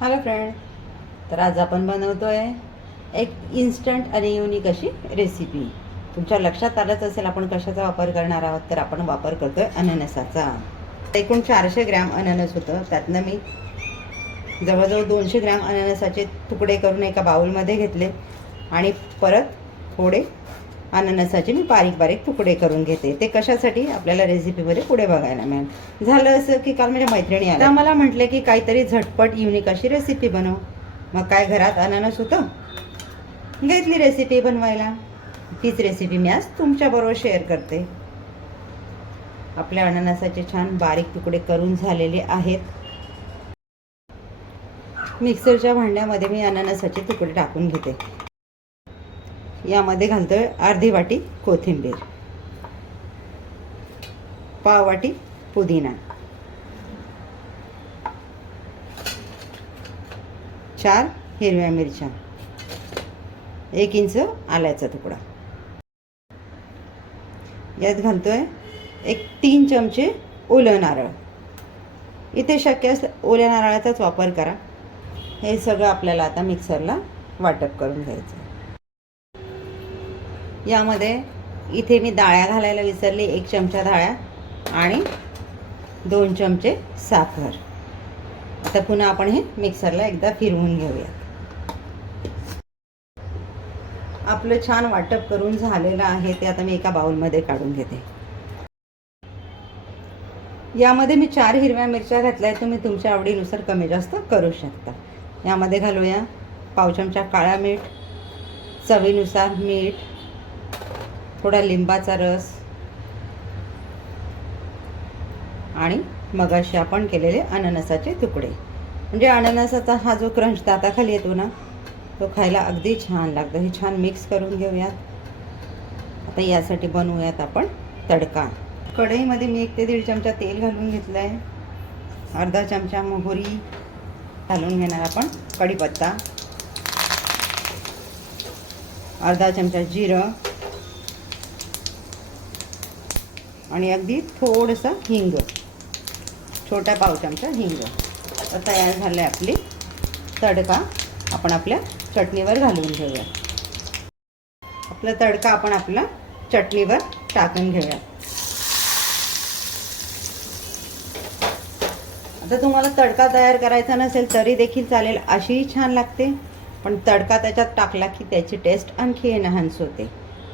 Hello friend, तर आज आपण बनवतोय एक इन्स्टंट आणि युनिक अशी रेसिपी. तुमच्या लक्षात आलंच असेल आपण कशाचा वापर करणार आहोत. तर आपण वापर करतोय अननसाचा. एकूण 400 ग्रॅम अननस होतं. त्यातनं मी जवळजवळ 200 ग्रॅम अननसाचे तुकडे करून एका बाउलमध्ये घेतले आणि परत थोडे अननसाचे मी बारीक बारीक तुकडे करून घेते. ते कशासाठी आपल्याला रेसिपीमध्ये पुढे बघायला मिळेल. झालं असं की काल माझ्या मैत्रिणी आल्या, मला म्हटले की काहीतरी झटपट युनिक अशी रेसिपी बनव. मग काय, घरात अननस होतं, घेतली रेसिपी बनवायला. तीच रेसिपी मी आज तुमच्याबरोबर शेअर करते. आपल्या अननसाचे छान बारीक तुकडे करून झालेले आहेत. मिक्सरच्या भांड्यामध्ये मी अननसाचे तुकडे टाकून घेते. यामध्ये घालतोय अर्धी वाटी कोथिंबीर, पाव वाटी पुदिना, 4 हिरव्या मिरच्या, 1 इंच आल्याचा तुकडा. यात घालतोय 3 चमचे ओलं नारळ. इथे शक्य असल्यास ओल्या नारळाचाच वापर करा. हे सगळं आपल्याला आता मिक्सरला वाटप करून घ्यायचं. यामध्ये इथे मी डाळ्या घालायला विसरले. 1 चमचा डाळ्या आणि 2 चमचे साखर. आता पुन्हा आपण हे मिक्सरला एकदा फिरवून घेऊया. आपलं छान वाटप करून झालेलं आहे. ते आता मी एका बाउलमध्ये काढून घेते. यामध्ये मी 4 हिरव्या मिरच्या घातल्या आहेत. तुम्ही तुमच्या आवडीनुसार कमी जास्त करू शकता. यामध्ये घालूया पाव चमचा काळा मीठ, चवीनुसार मीठ, थोडा लिंबाचा रस आणि मगाशी आपण केलेले अननसाचे तुकडे. म्हणजे अननसाचा हा जो क्रंच दाताखाली येतो ना, तो खायला अगदी छान लागतो. हे छान मिक्स करून घेऊयात. आता यासाठी बनवूयात आपण तडका. कढईमध्ये मी 1 ते 1.5 चमचा तेल घालून घेतलं आहे. अर्धा चमचा मोहरी घालून घेणार आपण. कढीपत्ता, अर्धा चमचा जिरं आणि अगदी थोडंसं हिंग, छोटा पाव चमचा हिंग. तर तयार झाले आपली तडका. आपण आपल्या चटणीवर घालून घेऊया. आपला तडका आपण आपल्या चटणीवर टाकून घेऊया. आता तुम्हाला तडका तयार करायचा नसेल तरी देखील चालेल, अशीही छान लागते. पण तडका त्याच्यात टाकला की त्याची टेस्ट आणखी एनहान्स होते.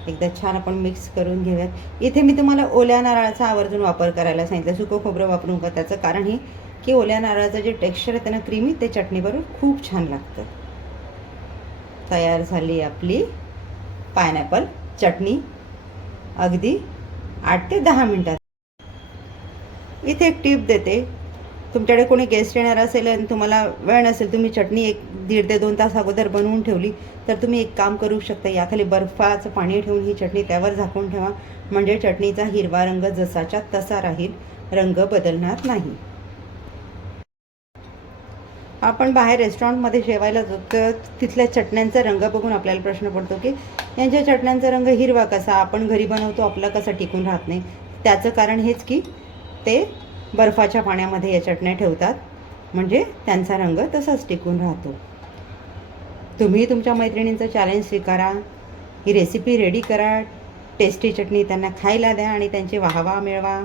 एकदा छान आपण मिक्स करून घेऊयात. इथे मी तुम्हाला ओल्या नारळाचा आवर्जून वापर करायला सांगितलं. सुकं खोबरं वापरू नका. त्याचं कारण हे की ओल्या नारळाचं जे टेक्स्चर आहे ना क्रीमी, ते चटणीबरोबर खूप छान लागतं. तयार झाली आपली पायनॅपल चटणी अगदी 8 ते 10 मिनटात. इथे एक टिप देते. तुमच्याकडे कोणी गेस्ट येणार असेल आणि तुम्हाला वेळ नसेल, तुम्ही चटणी 1-1.5 ते 2 तास अगोदर बनवून ठेवली तर तुम्ही एक काम करू शकता. याखाली बर्फाचं पाणी ठेवून ही चटणी त्यावर झाकून ठेवा. म्हणजे चटणीचा हिरवा रंग जसाच्या तसा राहील, रंग बदलणार नाही. आपण बाहेर रेस्टॉरंटमध्ये जेवायला जातो, तिथल्या चटण्यांचा रंग बघून आपल्याला प्रश्न पडतो की यांच्या चटण्यांचा रंग हिरवा कसा, आपण घरी बनवतो आपला कसा टिकून राहत नाही. त्याचं कारण हेच की ते बर्फाच्या पाण्यामध्ये या चटण्या ठेवतात, म्हणजे त्यांचा रंग तसाच टिकून राहतो. तुम्ही तुमच्या मैत्रिणींचं चॅलेंज स्वीकारा. ही रेसिपी रेडी करा. टेस्टी चटणी त्यांना खायला द्या आणि त्यांची वाहवा मिळवा.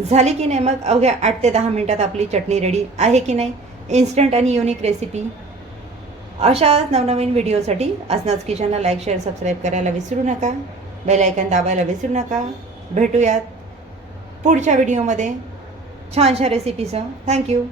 झाली की नाही मग अवघ्या 8 ते 10 मिनटात आपली चटणी रेडी आहे की नाही. इन्स्टंट आणि युनिक रेसिपी. अशाच नवनवीन व्हिडिओसाठी असनाच किचनला लाईक, शेअर, सबस्क्राईब करायला विसरू नका. बेल आयकॉन दाबायला विसरू नका. भेटूयात पुढच्या व्हिडिओमध्ये छानशा रेसिपीसह. थँक्यू.